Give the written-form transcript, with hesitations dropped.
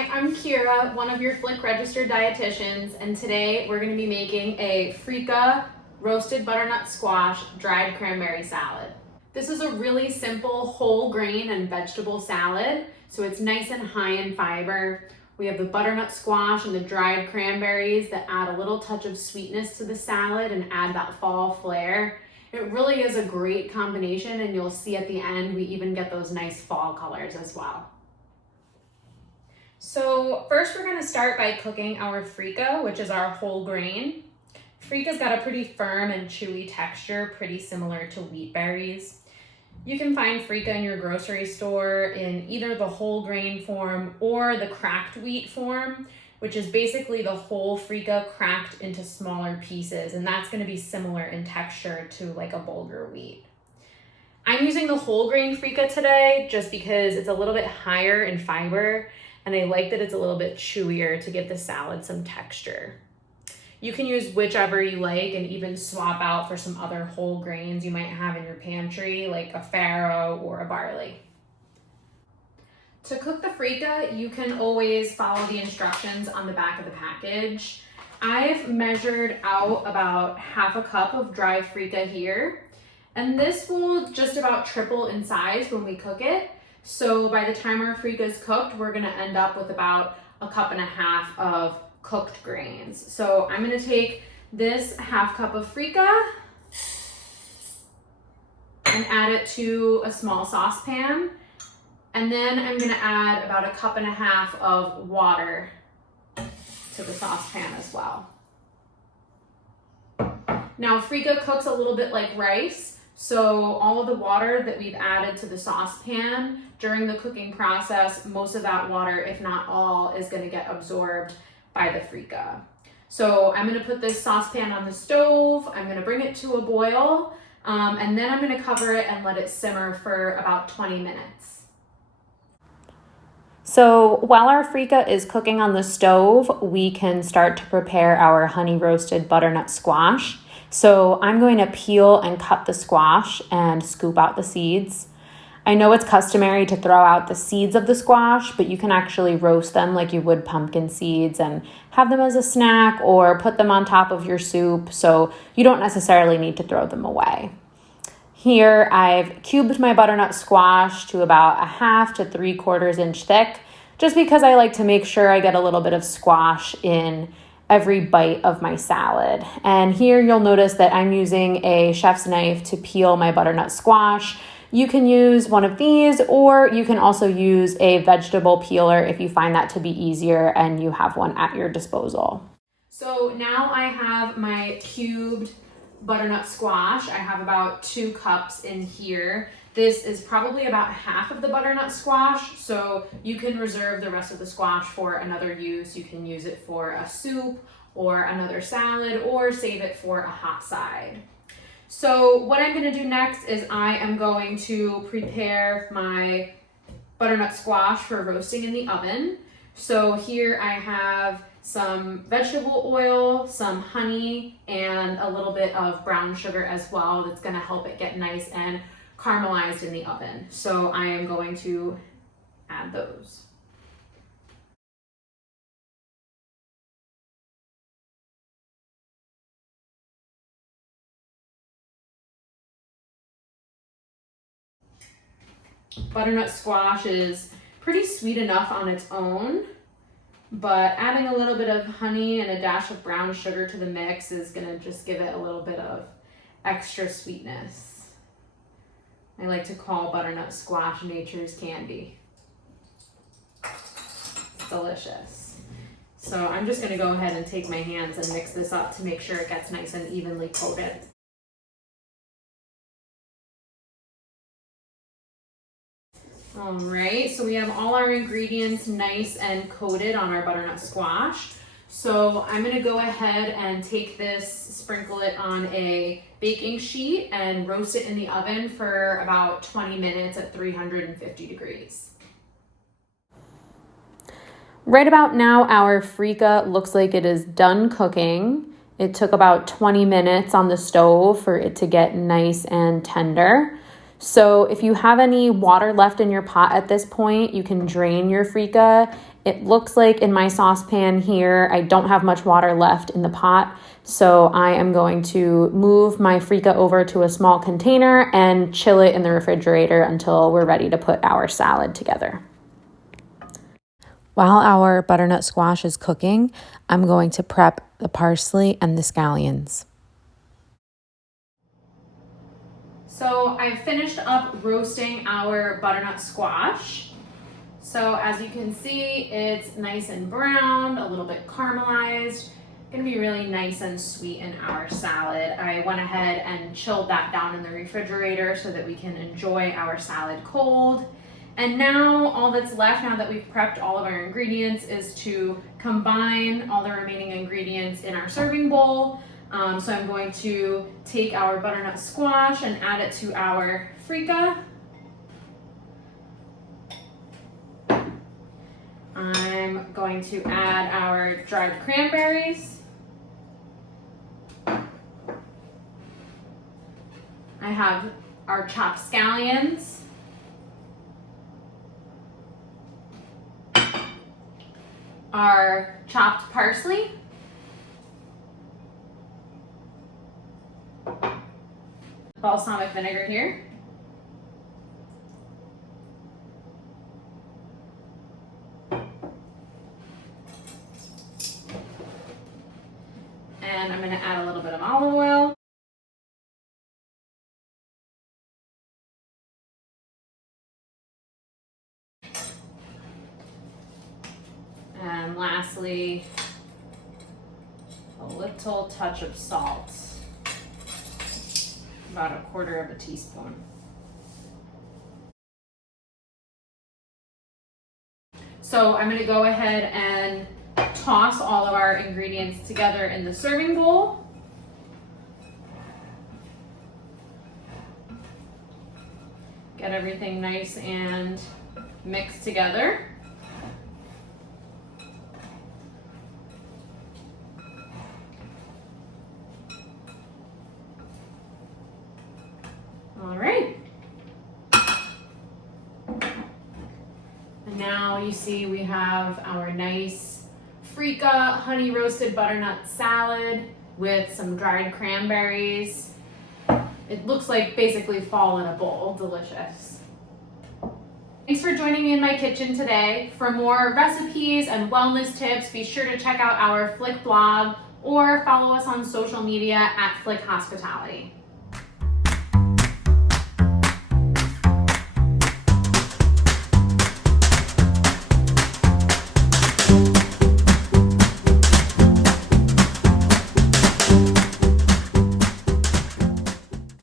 Hi, I'm Kira, one of your Flik registered dietitians, and today we're going to be making a Freekeh roasted butternut squash dried cranberry salad. This is a really simple whole grain and vegetable salad, so it's nice and high in fiber. We have the butternut squash and the dried cranberries that add a little touch of sweetness to the salad and add that fall flair. It really is a great combination, and you'll see at the end we even get those nice fall colors as well. So first we're going to start by cooking our Freekeh, which is our whole grain. Freekeh's got a pretty firm and chewy texture, pretty similar to wheat berries. You can find Freekeh in your grocery store in either the whole grain form or the cracked wheat form, which is basically the whole Freekeh cracked into smaller pieces, and that's going to be similar in texture to like a bulgur wheat. I'm using the whole grain Freekeh today just because it's a little bit higher in fiber, and I like that it's a little bit chewier to give the salad some texture. You can use whichever you like and even swap out for some other whole grains you might have in your pantry, like a farro or a barley. To cook the Freekeh, you can always follow the instructions on the back of the package. I've measured out about half a cup of dry Freekeh here, and this will just about triple in size when we cook it. So by the time our Freekeh is cooked, we're gonna end up with about a cup and a half of cooked grains. So I'm gonna take this half cup of Freekeh and add it to a small saucepan. And then I'm gonna add about a cup and a half of water to the saucepan as well. Now Freekeh cooks a little bit like rice. So all of the water that we've added to the saucepan during the cooking process, most of that water, if not all, is going to get absorbed by the Freekeh. So I'm going to put this saucepan on the stove. I'm going to bring it to a boil, and then I'm going to cover it and let it simmer for about 20 minutes. So while our Freekeh is cooking on the stove, we can start to prepare our honey roasted butternut squash. So I'm going to peel and cut the squash and scoop out the seeds. I know it's customary to throw out the seeds of the squash, but you can actually roast them like you would pumpkin seeds and have them as a snack or put them on top of your soup, so you don't necessarily need to throw them away. Here I've cubed my butternut squash to about 1/2 to 3/4 inch thick, just because I like to make sure I get a little bit of squash in every bite of my salad. And here you'll notice that I'm using a chef's knife to peel my butternut squash. You can use one of these, or you can also use a vegetable peeler if you find that to be easier and you have one at your disposal. So now I have my cubed butternut squash. I have about 2 cups in here. This is probably about half of the butternut squash, so you can reserve the rest of the squash for another use. You can use it for a soup or another salad, or save it for a hot side. So what I'm going to do next is I am going to prepare my butternut squash for roasting in the oven. So here I have some vegetable oil, some honey, and a little bit of brown sugar as well. That's going to help it get nice and caramelized in the oven. So I am going to add those. Butternut squash is pretty sweet enough on its own, but adding a little bit of honey and a dash of brown sugar to the mix is gonna just give it a little bit of extra sweetness. I like to call butternut squash nature's candy. It's delicious. So I'm just gonna go ahead and take my hands and mix this up to make sure it gets nice and evenly coated. All right, so we have all our ingredients nice and coated on our butternut squash. So I'm gonna go ahead and take this, sprinkle it on a baking sheet, and roast it in the oven for about 20 minutes at 350 degrees. Right about now, our Freekeh looks like it is done cooking. It took about 20 minutes on the stove for it to get nice and tender. So if you have any water left in your pot at this point, you can drain your Freekeh It looks like in my saucepan here, I don't have much water left in the pot. So I am going to move my Freekeh over to a small container and chill it in the refrigerator until we're ready to put our salad together. While our butternut squash is cooking, I'm going to prep the parsley and the scallions. So I've finished up roasting our butternut squash. So as you can see, it's nice and browned, a little bit caramelized. Gonna be really nice and sweet in our salad. I went ahead and chilled that down in the refrigerator so that we can enjoy our salad cold. And now all that's left, now that we've prepped all of our ingredients, is to combine all the remaining ingredients in our serving bowl. So I'm going to take our butternut squash and add it to our Freekeh. I'm going to add our dried cranberries. I have our chopped scallions. Our chopped parsley. Balsamic vinegar here. And I'm going to add a little bit of olive oil. And lastly, a little touch of salt, about 1/4 teaspoon. So I'm gonna go ahead and toss all of our ingredients together in the serving bowl. Get everything nice and mixed together. All right. And now you see we have our nice Freekeh honey roasted butternut salad with some dried cranberries. It looks like basically fall in a bowl. Delicious. Thanks for joining me in my kitchen today. For more recipes and wellness tips, be sure to check out our Flik blog or follow us on social media at Flik Hospitality.